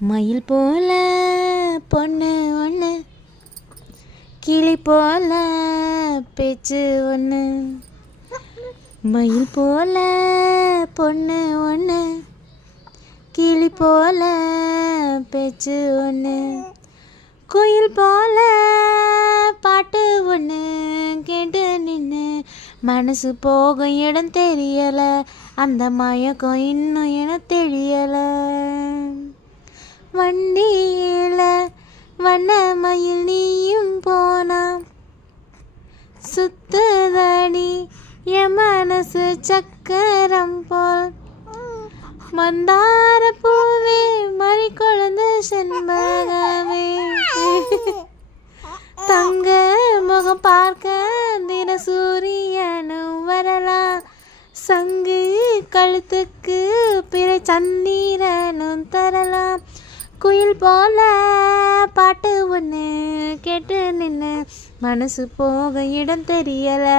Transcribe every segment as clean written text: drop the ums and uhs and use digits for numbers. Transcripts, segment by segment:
மயில் போல பொண்ணு ஒன்று, கிளி போல பேச்சு ஒன்று. மயில் போல பொண்ணு ஒன்று, கிளி போல பேச்சு ஒன்று. குயில் போல பாட்டு ஒன்று கேட்டு நின்று மனசு போகும் இடம் தெரியலை, அந்த மயக்கம் இன்னும் எனக்கு தெரியலை. வண்டியில வண்ண மயில் நீயும் போனா சுத்துதடி என் மனசு சக்கரம் போல். மந்தார பூவே மறி கொழுந்து செண்பகமே, தங்க முகம் பார்க்க தின சூரியனும் வரலாம். சங்கு கழுத்துக்கு பிறை சந்திரனும் தரலாம். குயில் போல பாட்டு ஒன்று கேட்டு நின்று மனசு போக இடம் தெரியலை,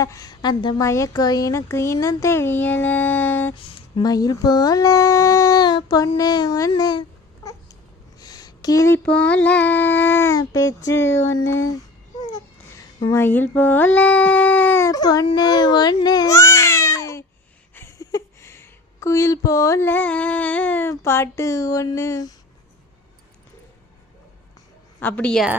அந்த மயக்கம் எனக்கு இன்னும் தெரியலை. மயில் போல பொண்ணு ஒன்று, கிளி போல பேச்சு ஒன்று. மயில் போல பொண்ணு ஒன்று, குயில் போல பாட்டு ஒன்று. அப்படியா?